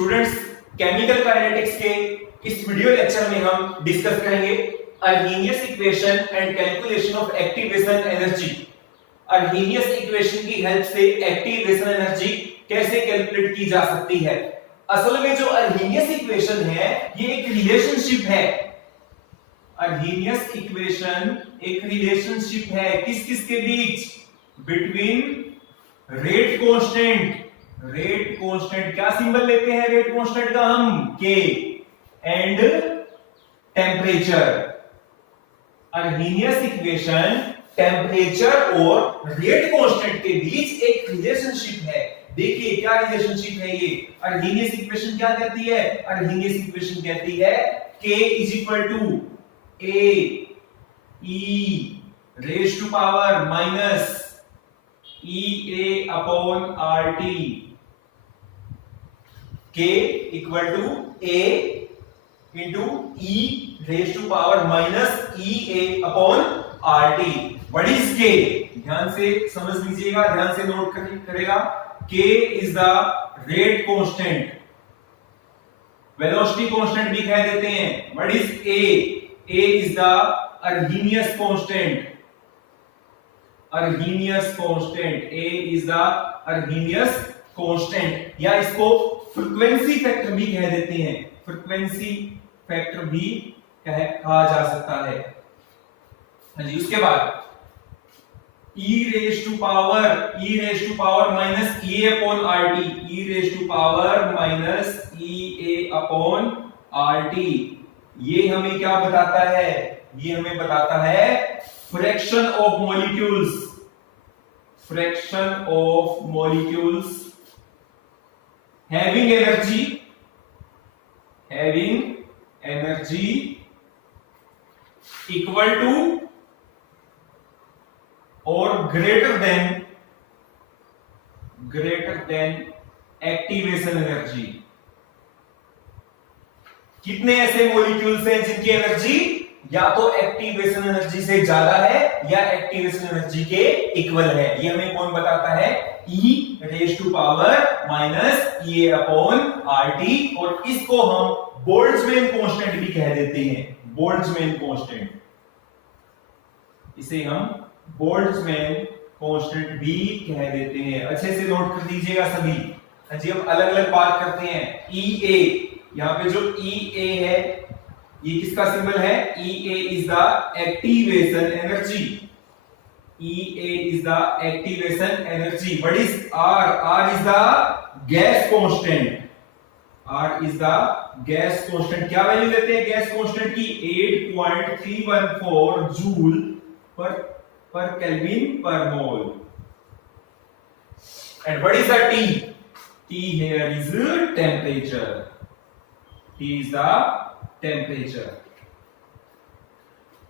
Students, chemical kinetics के इस video lecture में हम डिस्कस करेंगे Arrhenius equation and calculation of activation energy. Arrhenius equation की हेल्प से एक्टिवेशन एनर्जी कैसे कैलकुलेट की जा सकती है। असल में जो अर्हीनियस इक्वेशन है ये एक रिलेशनशिप है। अर्हीनियस इक्वेशन एक रिलेशनशिप है किस किस के बीच? Between rate constant, rate constant क्या सिंबल लेते हैं रेट कांस्टेंट का हम? K, and temperature. Arrhenius equation temperature और रेट कांस्टेंट के बीच एक रिलेशनशिप है। देखिए क्या रिलेशनशिप है ये। अर्हीनियस इक्वेशन क्या कहती है? अर्हीनियस इक्वेशन कहती है K is equal to A E raise to power minus EA upon RT। K equal to A into E raise to power minus EA upon RT। What is K? ध्यान से समझ लीजिएगा, ध्यान से नोट करेगा। K is the rate constant, velocity constant भी कह देते हैं। What is A? A is the Arrhenius constant. Arrhenius constant. A is the Arrhenius constant. या इसको फ्रीक्वेंसी फैक्टर भी कह देते हैं। फ्रीक्वेंसी फैक्टर भी कहा जा सकता है। हाँ जी, उसके बाद e raise to power minus EA upon RT। e raise to power minus EA upon RT। ये हमें क्या बताता है? ये हमें बताता है fraction of molecules. Fraction of molecules having energy equal to और ग्रेटर देन एक्टिवेशन एनर्जी। कितने ऐसे मॉलिक्यूल्स हैं जिनकी एनर्जी या तो एक्टिवेशन एनर्जी से ज्यादा है या एक्टिवेशन एनर्जी के इक्वल है? ये हमें कौन बताता है? E raise to power minus EA upon RT। और इसको हम बोल्ट्जमैन कांस्टेंट भी कह देते हैं। बोल्ट्जमैन कांस्टेंट, इसे हम बोल्ट्जमैन कांस्टेंट भी कह देते हैं। अच्छे से नोट कर दीजिएगा सभी। हाँ जी, हम अलग अलग बात करते हैं। EA, यहां पे जो EA है ये किसका सिंबल है? EA is the activation energy. EA is the activation energy. What is R? R is the gas constant. R is the gas constant. क्या वैल्यू लेते हैं गैस कांस्टेंट की? 8.314 joule per kelvin per mole. And what is the T? T here is temperature. T is the temperature.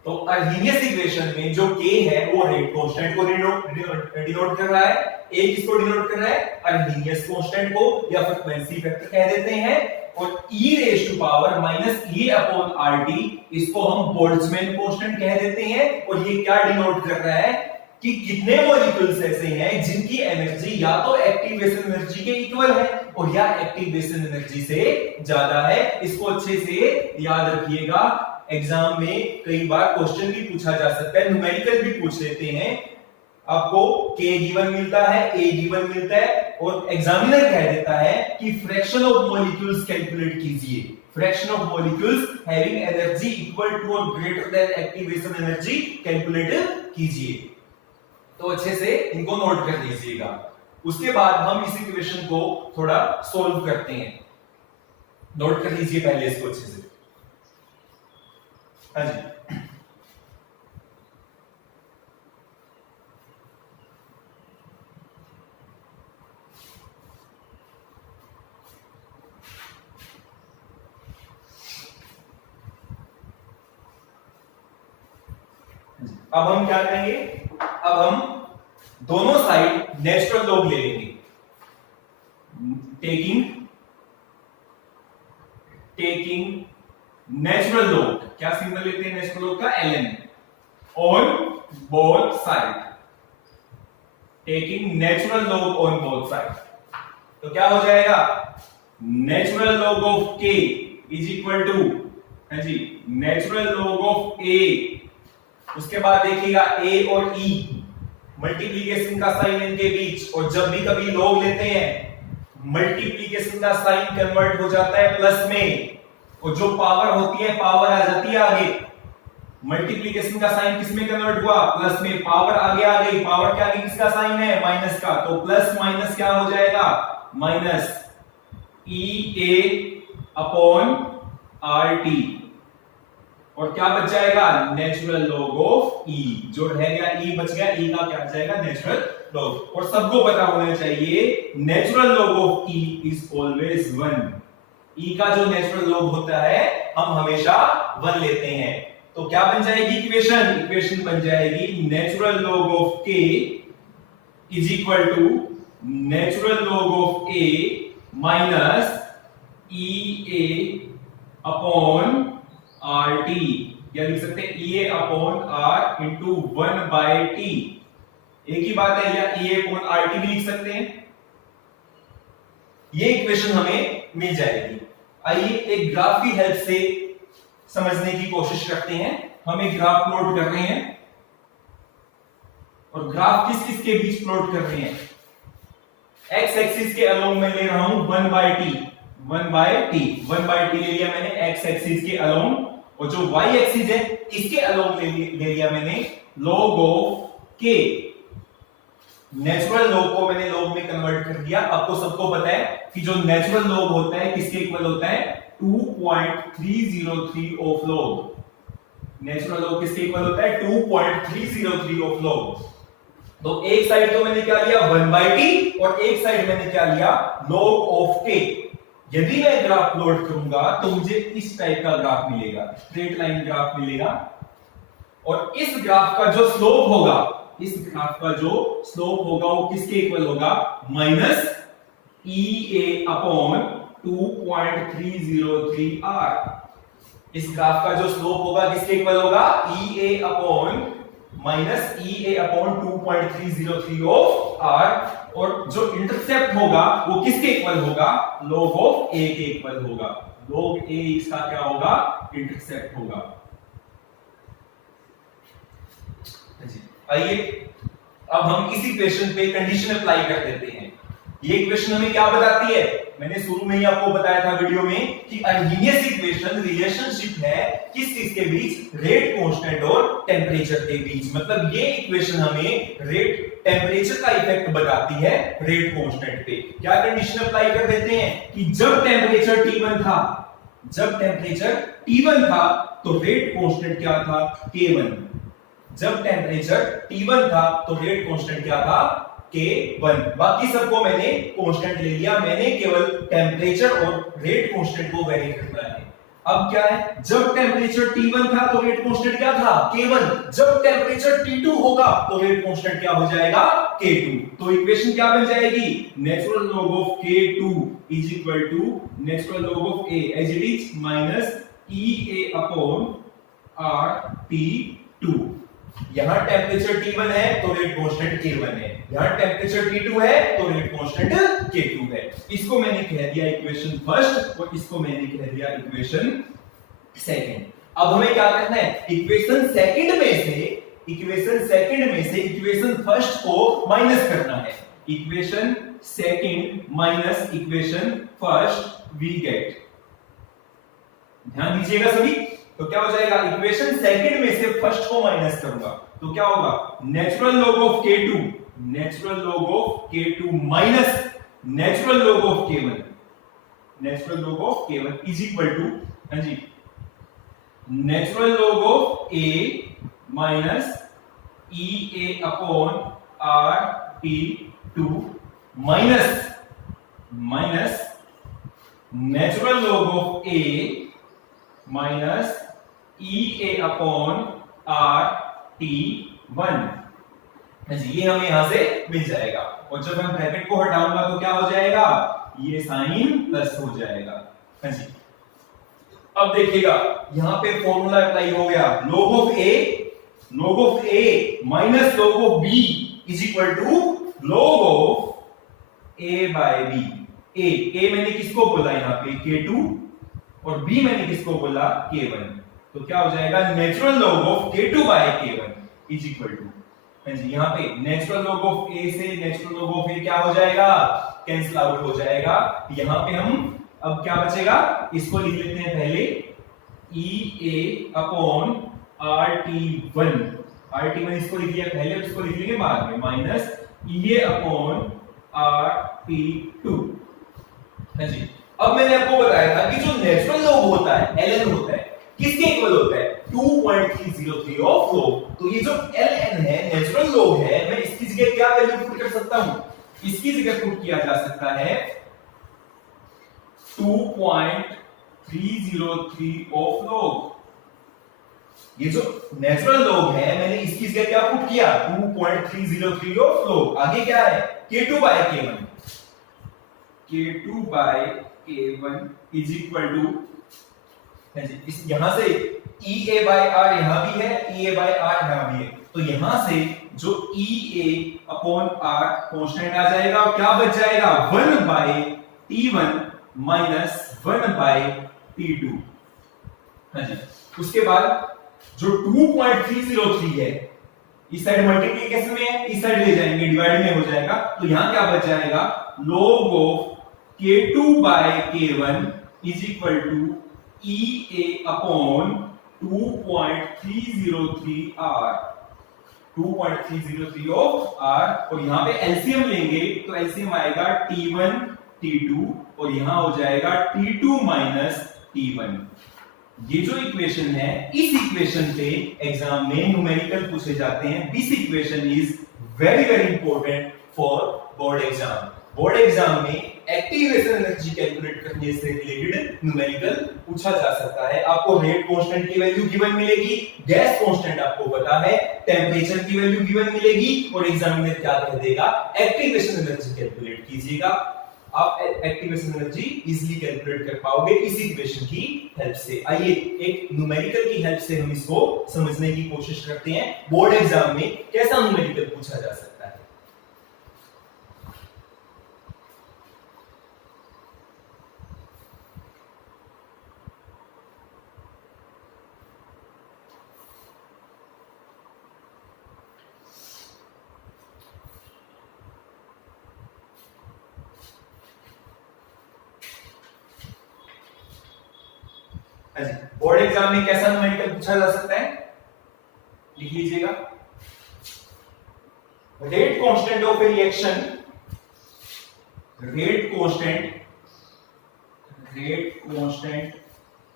तो अर्हीनियस equation में जो K है वो rate constant को डिनोट कर रहा है। A किसको डिनोट कर रहा है? अर्हीनियस कांस्टेंट को, या फ्रीक्वेंसी फैक्टर कह देते हैं। और E raise to power minus EA upon RT, इसको हम बोल्ट्जमैन कांस्टेंट कह देते हैं। और ये क्या डिनोट कर रहा है कि कितने मॉलिक्यूल्स ऐसे हैं जिनकी एनर्जी या तो एक्टिवेशन एनर्जी के इक्वल है और या एक्टिवेशन एनर्जी से ज्यादा है। इसको अच्छे से याद रखिएगा, एग्जाम में कई बार क्वेश्चन भी पूछा जा सकता है, न्यूमेरिकल भी पूछ लेते हैं। आपको K गिवन मिलता है, A गिवन मिलता है और एग्जामिनर कह देता है कि फ्रैक्शन ऑफ मॉलिक्यूल्स कैलकुलेट कीजिए। Fraction of molecules having energy equal to और greater than activation energy calculate कीजिए। तो अच्छे से इनको नोट कर लीजिएगा। उसके बाद हम इस इक्वेशन को थोड़ा सॉल्व करते हैं। नोट कर लीजिए पहले इसको अच्छे से। हाँ जी, अब हम क्या करेंगे? अब हम दोनों साइड नेचुरल लॉग ले लेंगे। टेकिंग नेचुरल लॉग, क्या सिंबल लेते हैं नेचुरल लॉग का? ln on both side. Taking natural log on both side, तो क्या हो जाएगा? Natural log of k is equal to, है जी, नेचुरल लॉग ऑफ a। उसके बाद देखिएगा a और e मल्टीप्लीकेशन का साइन इनके बीच, और जब भी कभी लॉग लेते हैं मल्टीप्लीकेशन का साइन कन्वर्ट हो जाता है प्लस में, और जो पावर होती है पावर आ जाती है आगे। मल्टीप्लीकेशन का साइन किस में कन्वर्ट हुआ? प्लस में। पावर आगे आ गई, पावर के आगे किसका साइन है? माइनस का, तो प्लस माइनस क्या हो जाएगा? Minus E A upon R T, और क्या बच जाएगा? नेचुरल लॉग ऑफ ई। जो रह गया ई बच गया, ई का क्या आ जाएगा? Natural log. और सबको पता होना चाहिए natural log of E is always 1। ई का जो नेचुरल लॉग होता है हम हमेशा 1 लेते हैं। तो क्या बन जाएगी इक्वेशन? इक्वेशन बन जाएगी natural log of K is equal to natural log of A minus E A upon R T, या लिख सकते हैं E A upon R into 1/t। एक ही बात है, या E A upon R T भी लिख सकते हैं। ये इक्वेशन हमें मिल जाएगी। आइए एक ग्राफ की हेल्प से समझने की कोशिश करते हैं। हम एक ग्राफ प्लॉट कर रहे हैं, और ग्राफ किस किस के बीच प्लॉट कर रहे हैं? एक्स एक्सिस के अलोंग में ले रहा हूं 1/t, 1/t ले लिया मैंने एक्स एक्सिस के अलोंग, और जो वाई एक्सिस है इसके अलोंग ले लिया मैंने log of k। Natural log को मैंने लॉग में कन्वर्ट कर दिया। आपको सबको पता है कि जो नेचुरल लॉग होता है किसके इक्वल होता है? 2.303 ऑफ लॉग। नेचुरल लॉग किसके इक्वल होता है? 2.303 ऑफ लॉग। तो एक साइड तो मैंने क्या लिया? 1/t, और एक साइड मैंने क्या लिया? log of k। यदि मैं ग्राफ प्लॉट करूंगा तो मुझे इस टाइप का ग्राफ मिलेगा, स्ट्रेट लाइन ग्राफ मिलेगा, और इस ग्राफ का जो स्लोप होगा, इस ग्राफ का जो स्लोप होगा वो किसके इक्वल होगा? Minus E A upon 2.303 R. इस ग्राफ का जो स्लोप होगा किसके इक्वल होगा? E A upon minus E A upon 2.303 of R, और जो इंटरसेप्ट होगा वो किसके इक्वल होगा? log ऑफ ए के इक्वल होगा। log ए इसका क्या होगा? इंटरसेप्ट होगा। आइए अब हम इस इक्वेशन पे कंडीशन अप्लाई कर देते हैं। ये इक्वेशन हमें क्या बताती है? मैंने शुरू में ही आपको बताया था वीडियो में कि अर्हीनियस इक्वेशन रिलेशनशिप है किस चीज के बीच? रेट कांस्टेंट और टेम्परेचर के बीच। मतलब ये इक्वेशन हमें रेट टेम्परेचर का इफेक्ट बताती है रेट कांस्टेंट पे। क्या कंडीशन अप्लाई कर देते हैं कि जब टेम्परेचर T1 था, जब टेम्परेचर T1 था तो रेट कांस्टेंट क्या था? K1। जब टेम्परेचर T1 था तो रेट कांस्टेंट क्या था? K1। बाकी सबको मैंने कांस्टेंट ले लिया, मैंने केवल टेम्परेचर और रेट कांस्टेंट को वेरी करना है। अब क्या है? जब टेम्परेचर T1 था तो रेट कांस्टेंट क्या था? K1। जब टेम्परेचर T2 होगा तो रेट कांस्टेंट क्या हो जाएगा? K2। तो इक्वेशन क्या बन जाएगी? Natural log of K2 is equal to natural log of A as it is minus EA upon RT2। यहां टेम्परेचर T1 है तो रेट कांस्टेंट K1 है, यहां टेम्परेचर T2 है तो रेट कांस्टेंट K2 है। इसको मैंने कह दिया इक्वेशन फर्स्ट, और इसको मैंने कह दिया इक्वेशन सेकंड। अब हमें क्या करना है? इक्वेशन सेकंड में से इक्वेशन फर्स्ट को माइनस करना है। Equation second minus equation first we get, ध्यान दीजिएगा सभी। तो क्या हो जाएगा? इक्वेशन सेकंड में से फर्स्ट को माइनस करूंगा तो क्या होगा? Natural log of K2, natural log of K2 minus natural log of K1, natural log of K1 is equal to, हां जी, natural log of A minus E A upon RT2 minus natural log of A minus E A upon RT1। ये हमें यहां से मिल जाएगा, और जब मैं ब्रैकेट को हटाऊंगा तो क्या हो जाएगा? ये साइन प्लस हो जाएगा। हाँ जी, अब देखिएगा यहां पे फॉर्मूला अप्लाई हो गया। log of A minus log of B is equal to log of A by B। ए मैंने किसको बोला यहाँ पे K2 और B मैंने किसको बोला K1। तो क्या हो जाएगा natural log of K2 by K1 is equal to, हाँ जी यहाँ पे नेचुरल लॉग ऑफ A से नेचुरल लॉग ऑफ A क्या हो जाएगा, कैंसिल आउट हो जाएगा। यहाँ पे हम अब क्या बचेगा, इसको लिख लेते हैं पहले EA अपॉन RT1 इसको लिख लिया पहले, उसको लिख लेंगे बाद में, माइनस EA अपॉन RT2। हाँ जी अब मैंने आपको बताया था कि जो नेचुरल लॉग होता है ln होता है किसके इक्वल होता है 2303 ऑफ लॉग। तो ये जो ln है नेचुरल लॉग है, मैं इसकी जगह क्या वैल्यू पुट कर सकता हूं, इसकी जगह पुट किया जा सकता है 2303 ऑफ लॉग। ये जो नेचुरल लॉग है मैंने इसकी जगह क्या पुट किया 2303 ऑफ लॉग। आगे क्या है K2 by K1 is equal to, इस यहां से EA बाय R यहां भी है, EA बाय R यहां भी है, तो यहां से जो EA अपॉन R कांस्टेंट आ जाएगा और क्या बच जाएगा 1 bye T1 minus 1 bye T2। हाँ जी उसके बाद जो 2303 है इस साइड मल्टीप्लिकेशन में है, इस साइड ले जाएंगे डिवाइड में हो जाएगा, तो यहां क्या बच जाएगा log of K2 by K1 is equal to EA upon 2303 R, 2303 of R, और यहां पे एलसीएम लेंगे तो एलसीएम आएगा T1 T2 और यहां हो जाएगा T2 माइनस T1। ये जो इक्वेशन है इस इक्वेशन पे एग्जाम में न्यूमेरिकल पूछे जाते हैं। This equation is very very important for board exam. Board exam में एक्टिवेशन एनर्जी कैलकुलेट करने से रिलेटेड न्यूमेरिकल पूछा जा सकता है। आपको रेट कांस्टेंट की वैल्यू गिवन मिलेगी, गैस कांस्टेंट आपको पता है, टेंपरेचर की वैल्यू गिवन मिलेगी और एग्जामिनर क्या कह देगा एक्टिवेशन एनर्जी कैलकुलेट कीजिएगा। आप एक्टिवेशन एनर्जी इजीली कैलकुलेट कर पाओगे इस इक्वेशन की हेल्प से। आइए एक न्यूमेरिकल की हेल्प से हम इसको समझने की कोशिश करते हैं बोर्ड एग्जाम में कैसा न्यूमेरिकल पूछा जा सकता है। बोर्ड एग्जाम में कैसा न्यूमेरिकल पूछा जा सकता है, लिख लीजिएगा। Rate constant of A reaction, rate constant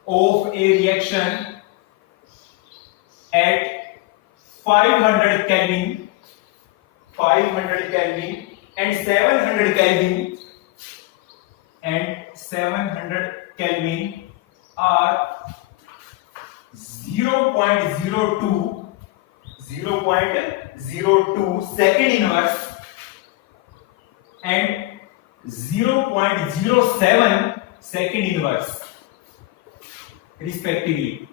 of A reaction at 500 kelvin and 700 kelvin are 0.02 second inverse and 0.07 second inverse respectively.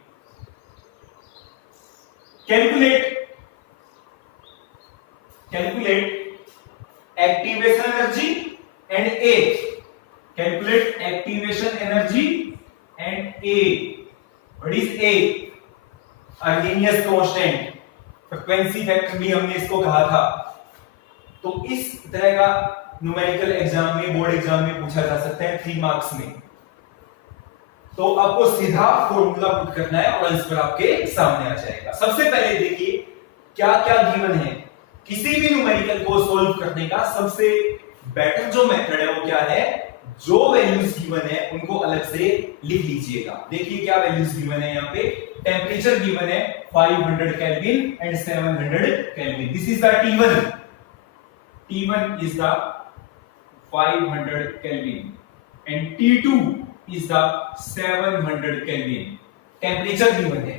Calculate activation energy and A. Calculate activation energy and A. What is A? Arrhenius constant, frequency factor भी हमने इसको कहा था। तो इस तरह का numerical exam में बोर्ड एग्जाम में पूछा जा सकता है 3 मार्क्स में। तो आपको सीधा फॉर्मूला पुट करना है और आंसर आपके सामने आ जाएगा। सबसे पहले देखिए क्या क्या गिवन है। किसी भी न्यूमेरिकल को सॉल्व करने का सबसे बेटर जो मेथड है वो क्या है, जो वैल्यूज गिवन है उनको अलग से लिख लीजिएगा। देखिए क्या वैल्यूज गिवन है, यहाँ पे टेंपरेचर गिवन है 500 kelvin and 700 kelvin. This is the T1 is the 500 Kelvin and T2 is the 700 Kelvin। Temperature given है।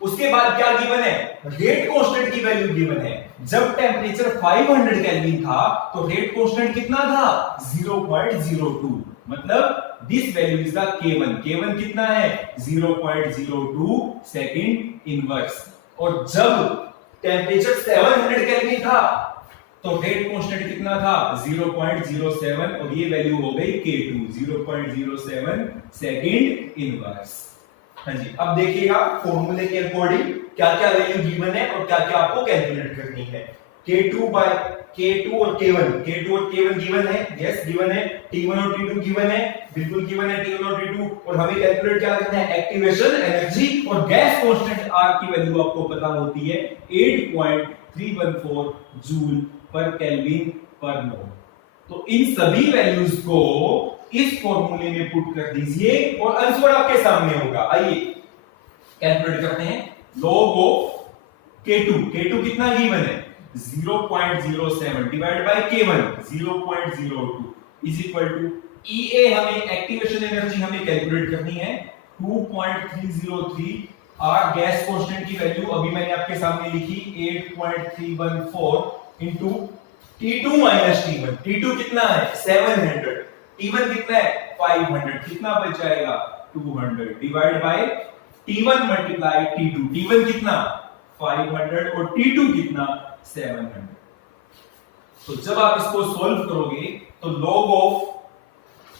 उसके बाद क्या गिवन है, रेट कांस्टेंट की वैल्यू गिवन है। जब टेंपरेचर 500 केल्विन था तो रेट कांस्टेंट कितना था 0.02, मतलब this value is the K1 कितना है 0.02 सेकंड इनवर्स। और जब टेंपरेचर 700 केल्विन था तो डेट कांस्टेंट कितना था 0.07 और ये वैल्यू हो गई K2 0.07 सेकंड इनवर्स। हाँ जी, अब देखिएगा फॉर्मूले के अकॉर्डिंग क्या क्या वैल्यू गिवन है और क्या क्या आपको कैलकुलेट करनी है। K2 और K1 गिवन है, यस गिवन है। T1 और T2 गिवन है, बिल्कुल गिवन है T1 और T2। और हमें कैलकुलेट क्या करना है, एक्टिवेशन एनर्जी और गैस कांस्टेंट R की वैल्यू आपको पता होती है 8.314 जूल पर केल्विन पर मोल। तो इन सभी वैल्यूज को इस फॉर्मूले में पुट कर दीजिए और आंसर आपके सामने होगा। आइए कैलकुलेट करते हैं। लॉग ऑफ K2 कितना गिवन है 0.07 divide by K1 0.02 is equal to EA, हमें एक्टिवेशन एनर्जी हमें कैलकुलेट करनी है 2.303। R गैस कांस्टेंट की वैल्यू अभी मैंने आपके सामने लिखी 8.314 into T2 minus T1। T2 कितना है 700, T1 कितना है 500, कितना बच जाएगा 200 divide by T1 multiply T2। T1 कितना 500 और T2 कितना 700। तो जब आप इसको सॉल्व करोगे तो लॉग ऑफ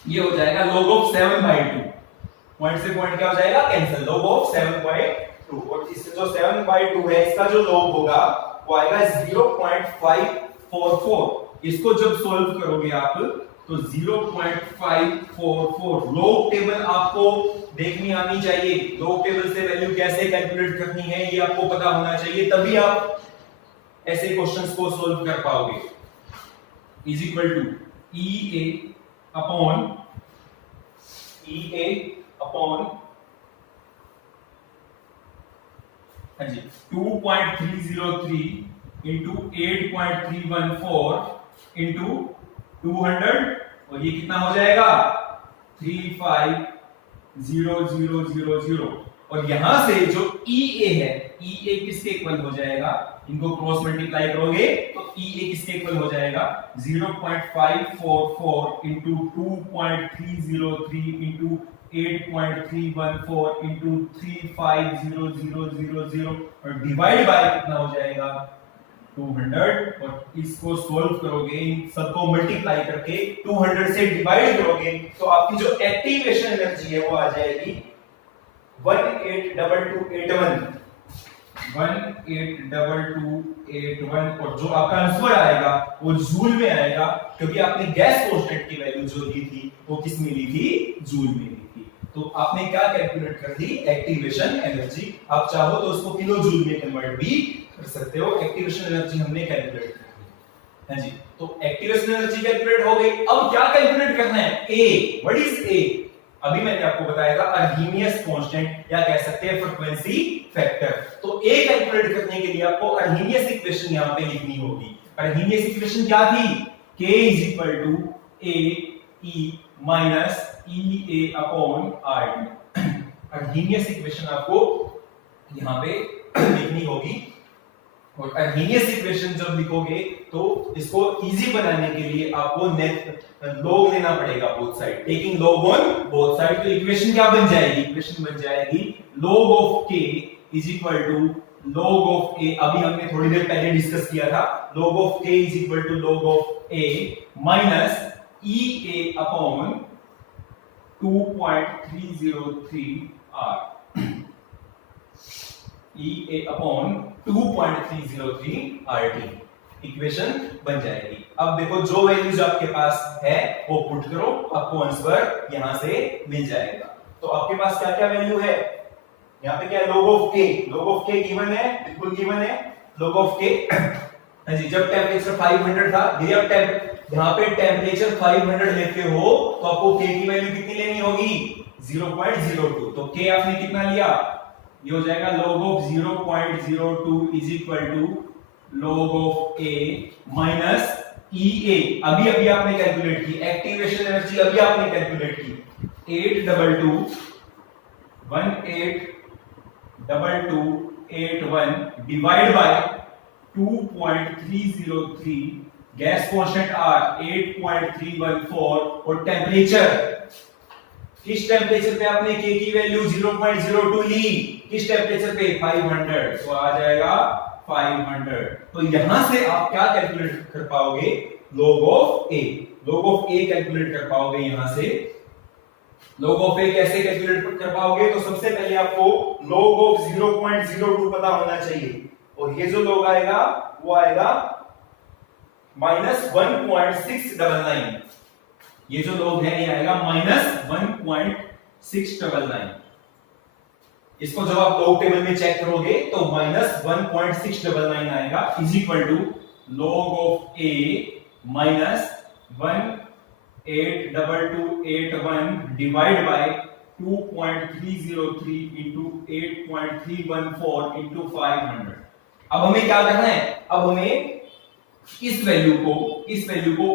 ये हो जाएगा लॉग ऑफ 7/2, पॉइंट से पॉइंट क्या हो जाएगा कैंसिल, लॉग ऑफ 7/2 और इससे जो 7/2 है इसका जो लॉग होगा वो आएगा 0.544। इसको जब सॉल्व करोगे आप तो 0.544। लॉग टेबल आपको देखनी आनी चाहिए, लॉग टेबल से वैल्यू कैसे कैलकुलेट करनी है ये आपको पता होना चाहिए, तभी आप ऐसे क्वेश्चंस को सॉल्व कर पाओगे। Is equal to EA upon हाँ जी 2.303 इंटू 8.314 इंटू 200 और ये कितना हो जाएगा 350000 और यहां से जो EA है EA किसके इक्वल हो जाएगा, इनको क्रॉस मल्टीप्लाई करोगे तो EA किसके इक्वल हो जाएगा 0.544 इंटू 2.303 इंटू 8.314 इंटू 350000 और डिवाइड बाय कितना हो जाएगा 200 और इसको सॉल्व करोगे, इन सबको मल्टीप्लाई करके 200 से डिवाइड करोगे तो आपकी जो एक्टिवेशन एनर्जी है वो आ जाएगी 182281 और जो आपका आंसर आएगा वो जूल में आएगा, क्योंकि आपने गैस कांस्टेंट की वैल्यू जो ली थी वो किस में ली थी जूल में ली थी। तो आपने क्या कैलकुलेट कर दी एक्टिवेशन एनर्जी। आप चाहो तो उसको किलो जूल में कन्वर्ट भी कर सकते हो। एक्टिवेशन एनर्जी हमने कैलकुलेट कर दी है जी। तो एक्टिवेशन एनर्जी कैलकुलेट हो गई। अब क्या कैलकुलेट करना है A। What is A? अभी मैंने आपको बताया था अर्हीनियस कांस्टेंट या कह सकते हैं फ्रीक्वेंसी फैक्टर। तो A कैलकुलेट करने के लिए आपको अर्हीनियस इक्वेशन यहां पे लिखनी होगी। अर्हीनियस इक्वेशन क्या थी K = AE EA upon RT। Arrhenius equation आपको यहां पे लिखनी होगी और अर्हीनियस इक्वेशन जब लिखोगे तो इसको इजी बनाने के लिए आपको लॉग लेना पड़ेगा both side, taking log on both side. तो इक्वेशन क्या बन जाएगी, इक्वेशन बन जाएगी log of K = log of A। अभी हमने थोड़ी देर पहले डिस्कस किया था, log of K = log of A minus EA upon 2.303 R। EA upon 2.303 RT equation बन जाएगी। अब देखो जो वैल्यूज आपके पास है वो पुट करो, आपको आंसर यहां से मिल जाएगा। तो आपके पास क्या क्या वैल्यू है, यहाँ पे क्या है log of K गिवन है, बिल्कुल गिवन है log of K। हाँ जी, जब टेंपरेचर 500 था, यदि आप यहाँ पे टेंपरेचर 500 लेते हो तो आपको K की वैल्यू कितनी लेनी होगी 0.02। तो K आपने कितना लिया, ये हो जाएगा log of 0.02 = log of A minus EA। अभी आपने कैलकुलेट की एक्टिवेशन एनर्जी, अभी आपने कैलकुलेट की 82281 divide by 2.303 gas constant R 8.314 और टेम्परेचर, किस टेम्परेचर पे आपने K की वैल्यू 0.02 ली, किस टेम्परेचर पे 500। तो आ जाएगा 500। तो यहां से आप क्या कैलकुलेट कर पाओगे, log of a, log of a calculate कर पाओगे। यहां से log ऑफ a कैसे कैलकुलेट कर पाओगे, तो सबसे पहले आपको log ऑफ 0.02 पता होना चाहिए, और ये जो log आएगा वो आएगा -1.699। ये जो log है ये आएगा -1.699। इसको जब आप log टेबल में चेक करोगे तो -1.699 आएगा, is equal to log of a minus 1.82281 divide by 2.303 into 8.314 into 500। अब हमें क्या करना है, अब हमें इस वैल्यू को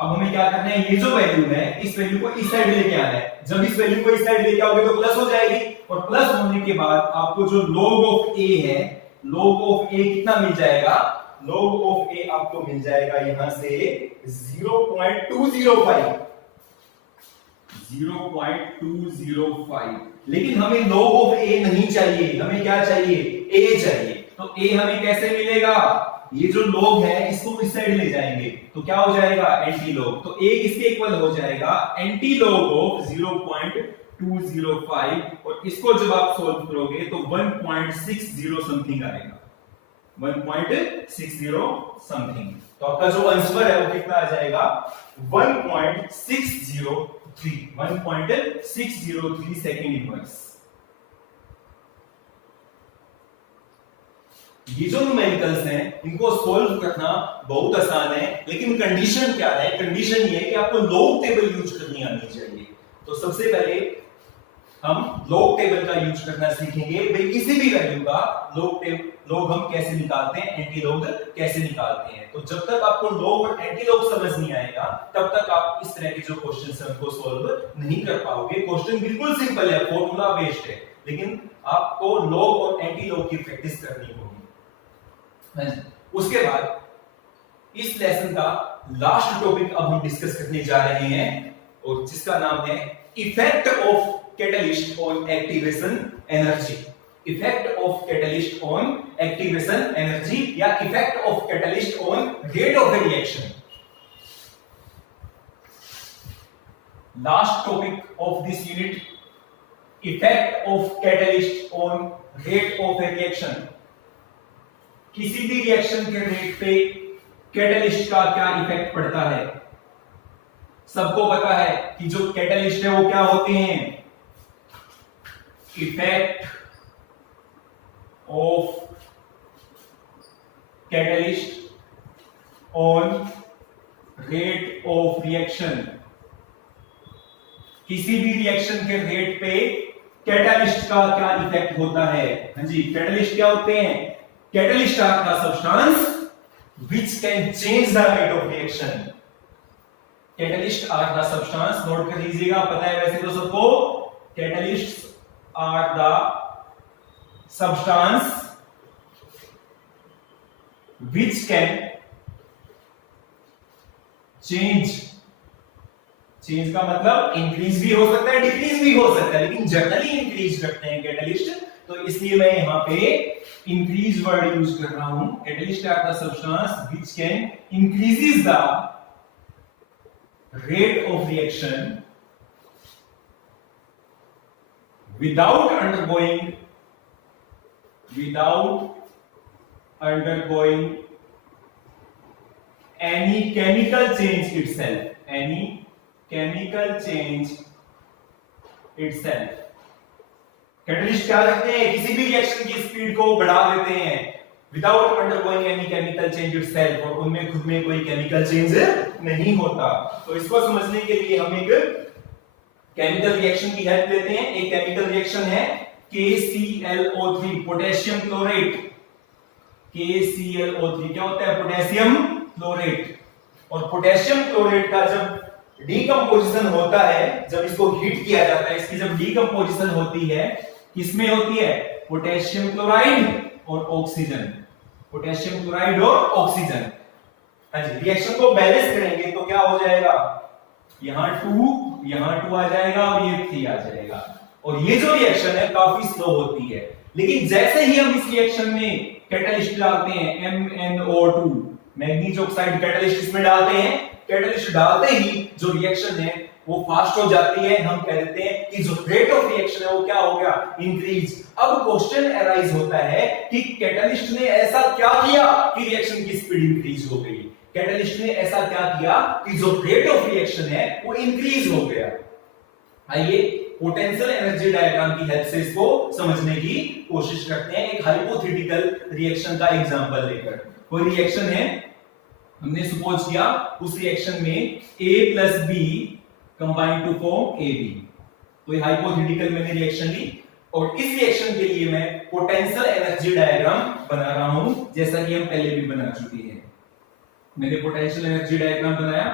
अब हमें क्या करना है, ये जो वैल्यू है इस वैल्यू को इस साइड लेके आना है। जब इस वैल्यू को इस साइड लेके आओगे तो प्लस हो जाएगी, और प्लस होने के बाद आपको जो log ऑफ a है, log ऑफ a कितना मिल जाएगा, log ऑफ a आपको मिल जाएगा यहां से 0.205। लेकिन हमें log ऑफ a नहीं चाहिए, हमें क्या चाहिए, a चाहिए। तो a हमें कैसे मिलेगा, ये जो log है इसको इस साइड ले जाएंगे तो क्या हो जाएगा, एंटी log। तो a किसके इक्वल हो जाएगा, एंटी log ऑफ 0.205, और इसको जब आप सोल्व करोगे तो 1.60 समथिंग आएगा, 1.60 समथिंग। तो आपका जो आंसर है वो कितना आ जाएगा, 1.603 सेकेंड इनवर्स। ये जो न्यूमेरिकल्स हैं इनको सोल्व करना बहुत आसान है, लेकिन कंडीशन क्या है, कंडीशन ये है कि आपको log टेबल यूज करनी आनी चाहिए। तो सबसे पहले हम log टेबल का यूज करना सीखेंगे। भाई किसी भी वैल्यू का log हम कैसे निकालते हैं, एंटी log कैसे निकालते हैं। तो जब तक आपको log और एंटी log समझ नहीं आएगा तब तक आप इस तरह के जो क्वेश्चंस हैं उनको सॉल्व नहीं कर पाओगे। क्वेश्चन बिल्कुल सिंपल है, फॉर्मूला बेस्ड है, लेकिन आपको log और एंटी log की प्रैक्टिस करनी होगी। उसके बाद इस लेसन का लास्ट टॉपिक अब हम डिस्कस करने जा रहे हैं, और जिसका नाम है effect of catalyst on activation energy. Effect of catalyst on activation energy, या effect of catalyst on rate of reaction. Last topic of this unit, effect of catalyst on rate of reaction. किसी भी reaction के rate पे catalyst का क्या effect पड़ता है। सबको पता है कि जो कैटलिस्ट है वो क्या होते हैं, effect of catalyst on rate of reaction. किसी भी रिएक्शन के रेट पे कैटलिस्ट का क्या इफेक्ट होता है। हाँ जी, कैटलिस्ट क्या होते हैं, Catalysts are the substance which can change the rate of reaction. Catalysts are the substance, note कर लीजिएगा, पता है वैसे तो सबको। Catalysts are the substance which can change का मतलब इंक्रीज भी हो सकता है, डिक्रीज भी हो सकता है, लेकिन जनरली इंक्रीज करते हैं कैटलिस्ट। तो इसलिए मैं यहां पे इंक्रीज वर्ड यूज कर रहा हूं। Catalyst are the substance which can increases the rate of reaction without undergoing any chemical change itself। Catalyst क्या करते हैं, किसी भी रिएक्शन की स्पीड को बढ़ा देते हैं without undergoing any chemical change itself, और उनमें खुद में कोई केमिकल चेंज नहीं होता। तो इसको समझने के लिए हम एक केमिकल रिएक्शन की हेल्प लेते हैं। एक केमिकल रिएक्शन है KClO3, पोटेशियम क्लोरेट। KClO3 क्या होता है, पोटेशियम क्लोरेट। और पोटेशियम क्लोरेट का जब डीकंपोजिशन होता है, जब इसको हीट किया जाता है, इसकी जब डीकंपोजिशन होती है, किसमें होती है, पोटेशियम क्लोराइड और ऑक्सीजन। पोटेशियम क्लोराइड और ऑक्सीजन। हाँ जी, रिएक्शन को बैलेंस करेंगे तो क्या हो जाएगा, यहां 2 आ जाएगा और ये 3 आ जाएगा। और ये जो रिएक्शन है काफी स्लो होती है, लेकिन जैसे ही हम इस रिएक्शन में कैटलिस्ट डालते हैं MnO2, मैग्नीज ऑक्साइड कैटलिस्ट इसमें डालते हैं। कैटलिस्ट डालते ही जो रिएक्शन है वो फास्ट हो जाती है, हम कह देते हैं कि जो रेट ऑफ रिएक्शन है वो क्या हो गया, इंक्रीज। अब क्वेश्चन अराइज होता है कि कैटलिस्ट ने ऐसा क्या किया कि रिएक्शन की स्पीड इंक्रीज हो गई। कैटलिस्ट ने ऐसा क्या किया कि जो रेट ऑफ रिएक्शन है वो इंक्रीज हो गया। आइए पोटेंशियल एनर्जी डायग्राम की हेल्प से इसको समझने की कोशिश करते हैं, एक हाइपोथेटिकल रिएक्शन का एग्जांपल लेकर। कोई रिएक्शन है, हमने सपोज किया उस रिएक्शन में A plus B combine to form AB। तो ये हाइपोथेटिकल मैंने रिएक्शन ली और इस रिएक्शन के लिए मैं पोटेंशियल एनर्जी डायग्राम बना रहा हूं, जैसा कि हम पहले भी बना चुके हैं। मैंने पोटेंशियल एनर्जी डायग्राम बनाया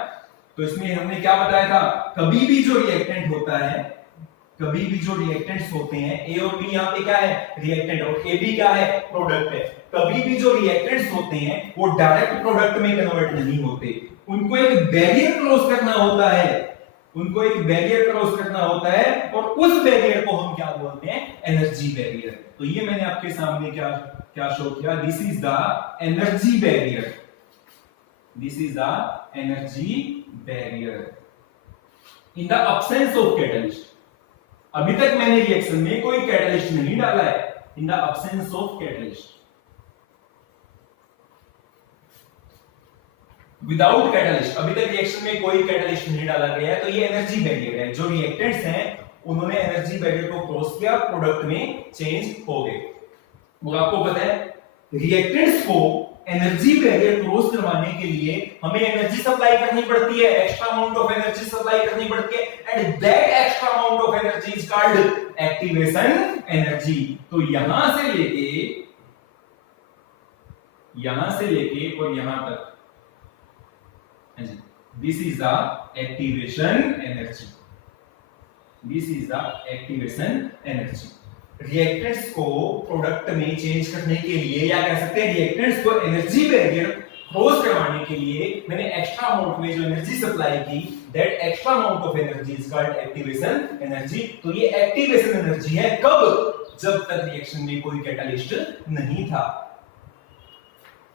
तो इसमें हमने क्या बताया था, कभी भी जो रिएक्टेंट होता है, कभी भी जो रिएक्टेंट्स होते हैं, A और B यहाँ पे क्या है, रिएक्टेंट, और AB क्या है, प्रोडक्ट है। कभी भी जो रिएक्टेंट्स होते हैं वो डायरेक्ट प्रोडक्ट में कन्वर्ट नहीं होते, उनको एक बैरियर क्रॉस करना होता है, उनको एक बैरियर क्रॉस करना होता है और उस बैरियर को हम क्या बोलते हैं, एनर्जी बैरियर। तो ये मैंने आपके सामने क्या क्या शो किया, this is the energy barrier, this is the energy barrier in the absence of catalyst. अभी तक मैंने रिएक्शन में कोई कैटलिस्ट नहीं डाला है, in the absence of catalyst, without catalyst, अभी तक रिएक्शन में कोई कैटलिस्ट नहीं डाला गया है। तो ये एनर्जी बैरियर है, जो रिएक्टेंट्स हैं उन्होंने एनर्जी बैरियर को क्रॉस किया, प्रोडक्ट में चेंज हो गए। और आपको पता है रिएक्टेंट्स को एनर्जी बैरियर क्रॉस करवाने के लिए हमें एनर्जी सप्लाई करनी पड़ती है, extra amount of energy supply करनी पड़ती है, and that extra amount of energy is called activation energy. तो यहां से लेके और यहां तक, this is the activation energy, this is the activation energy. Reactants को प्रोडक्ट में चेंज करने के लिए, या कह सकते हैं रिएक्टेंट्स को एनर्जी बैरियर क्रॉस करवाने के लिए मैंने एक्स्ट्रा अमाउंट में जो एनर्जी सप्लाई की, that extra amount of energy is called activation energy. तो ये एक्टिवेशन एनर्जी है कब, जब तक रिएक्शन में कोई कैटलिस्ट नहीं था।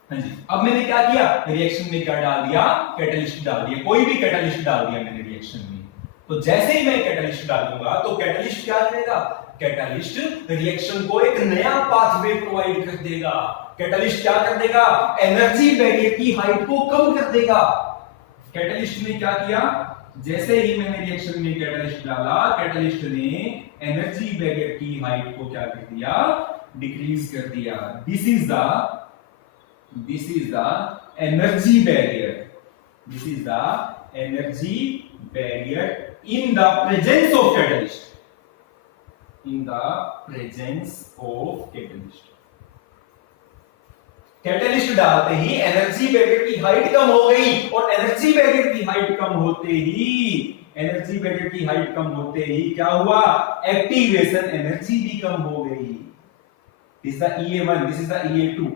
हाँ जी, अब मैंने क्या किया, रिएक्शन में क्या डाल दिया, कैटलिस्ट डाल दिया, कोई भी कैटलिस्ट डाल दिया मैंने रिएक्शन में। तो जैसे ही मैं कैटलिस्ट डालूंगा तो कैटलिस्ट क्या करेगा, कैटलिस्ट रिएक्शन को एक नया पाथवे प्रोवाइड कर देगा। कैटलिस्ट क्या कर देगा, एनर्जी बैरियर की हाइट को कम कर देगा। कैटलिस्ट ने क्या किया, जैसे ही मैंने रिएक्शन में कैटलिस्ट डाला, कैटलिस्ट ने एनर्जी बैरियर की हाइट को क्या कर दिया, डिक्रीज कर दिया। This is the energy barrier, this is the energy barrier in the presence of catalyst, in the presence of catalyst। Catalyst डालते ही एनर्जी बैरियर की हाइट कम हो गई, और एनर्जी बैरियर की हाइट कम होते ही, एनर्जी बैरियर की हाइट कम होते ही क्या हुआ, एक्टिवेशन एनर्जी भी कम हो गई। This is the EA1, this is the EA2।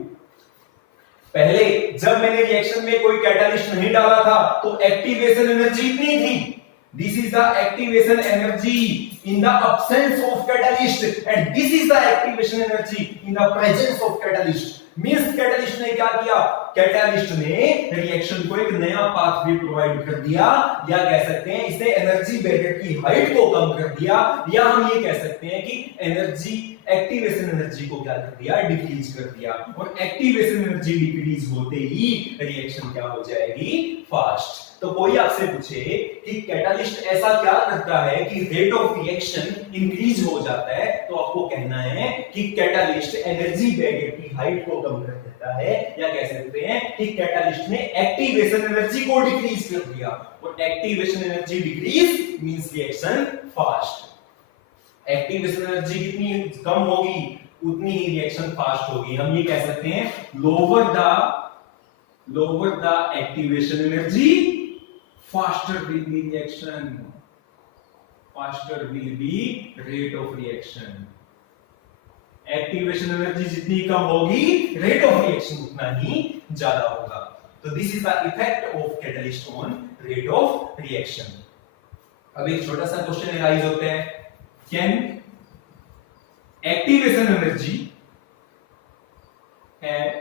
पहले जब मैंने रिएक्शन में कोई कैटलिस्ट नहीं डाला था तो एक्टिवेशन एनर्जी इतनी थी, this is the activation energy in the absence of catalyst, and this is the activation energy in the presence of catalyst। Means catalyst ने क्या किया, कैटलिस्ट ने रिएक्शन को एक नया पाथवे प्रोवाइड कर दिया, या कह सकते हैं इसे एनर्जी बैरियर की हाइट को कम कर दिया, या हम ये कह सकते हैं कि एनर्जी, एक्टिवेशन एनर्जी को क्या कर दिया, डिक्रीज कर दिया। और एक्टिवेशन एनर्जी डिक्रीज होते ही रिएक्शन क्या हो जाएगी, फास्ट। तो कोई आपसे पूछे कि कैटलिस्ट ऐसा क्या करता है कि रेट ऑफ रिएक्शन इंक्रीज हो जाता है, तो आपको कहना है कि कैटलिस्ट एनर्जी बैरियर की हाइट को कम कर देता है, या कह सकते हैं कि कैटलिस्ट ने एक्टिवेशन एनर्जी को डिक्रीज कर दिया। और activation energy decrease means reaction fast. Activation energy जितनी कम होगी उतनी ही रिएक्शन फास्ट होगी। हम ये कह सकते हैं lower the activation energy, faster will be reaction, faster will be rate of reaction। Activation energy जितनी कम होगी, रेट ऑफ रिएक्शन उतना ही ज्यादा होगा। तो this is the effect of catalyst on rate of reaction. अब एक छोटा सा क्वेश्चन अराइज होता है, can activation energy have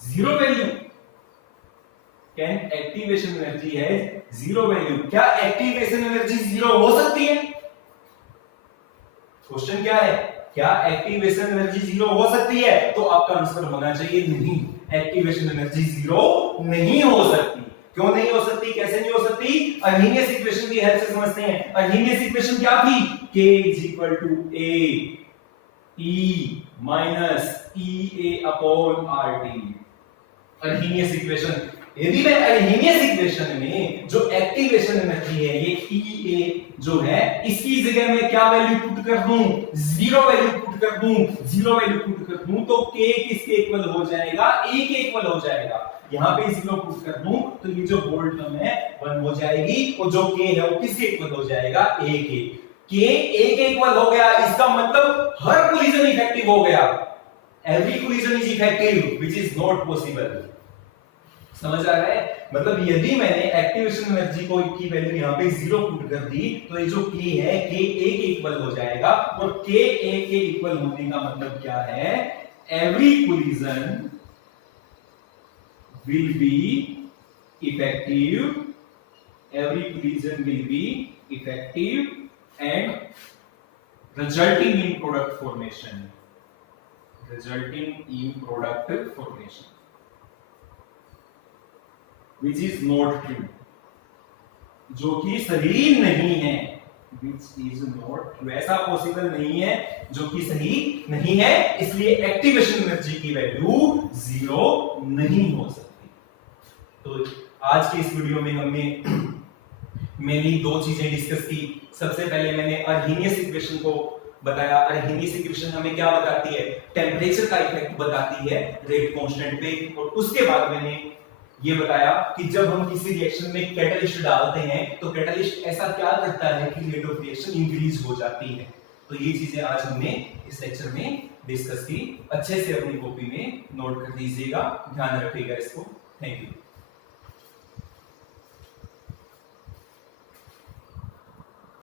zero value? Can activation energy has zero value? क्या activation energy zero हो सकती है? क्वेश्चन क्या है? क्या एक्टिवेशन एनर्जी जीरो हो सकती है? तो आपका आंसर होना चाहिए नहीं, एक्टिवेशन एनर्जी जीरो नहीं हो सकती। क्यों नहीं हो सकती? कैसे नहीं हो सकती? अर्नीनियस इक्वेशन की हेल्प से समझते हैं। अर्नीनियस इक्वेशन क्या थी? K = A E - EA upon RT। अर्नीनियस equation, यदि मैं अर्नीनियस इक्वेशन में जो एक्टिवेशन एनर्जी है ये EA जो है, इसकी जगह में क्या वैल्यू पुट कर दूं? जीरो वैल्यू पुट कर दूं। जीरो वैल्यू पुट कर दूं तो K किसके इक्वल हो जाएगा? A के इक्वल हो जाएगा। यहां पे जीरो पुट कर दूं तो ये जो होल टर्म है 1 हो जाएगी, और जो K है वो किसके इक्वल हो जाएगा? A के। K A के इक्वल हो गया, इसका मतलब हर कोलिजन इफेक्टिव हो गया। Every collision is effective which is not possible. समझ आ रहा है? मतलब यदि मैंने एक्टिवेशन एनर्जी को की वैल्यू यहां पे जीरो पुट कर दी तो ये जो K है K A के इक्वल हो जाएगा, और K A के इक्वल होने का मतलब क्या है? Every collision will be effective, every collision will be effective and resulting in product formation, which is not true, जो कि सही नहीं है। which is not true, ऐसा पॉसिबल नहीं है जो कि सही नहीं है, इसलिए एक्टिवेशन एनर्जी की वैल्यू जीरो नहीं हो सकती। तो आज के इस वीडियो में हमने मेनली दो चीजें डिस्कस की। सबसे पहले मैंने अर्नीनियस इक्वेशन को बताया। अर्नीनियस इक्वेशन हमें क्या बताती है? टेम्परेचर का इफेक्ट बताती है रेट कांस्टेंट पे। और उसके बाद मैंने ये बताया कि जब हम किसी रिएक्शन में कैटलिस्ट डालते हैं तो कैटलिस्ट ऐसा क्या करता है कि रेट ऑफ रिएक्शन इंक्रीज हो जाती है। तो ये चीजें आज हमने इस लेक्चर में डिस्कस की। अच्छे से अपनी कॉपी में नोट कर दीजिएगा, ध्यान रखिएगा इसको। Thank you.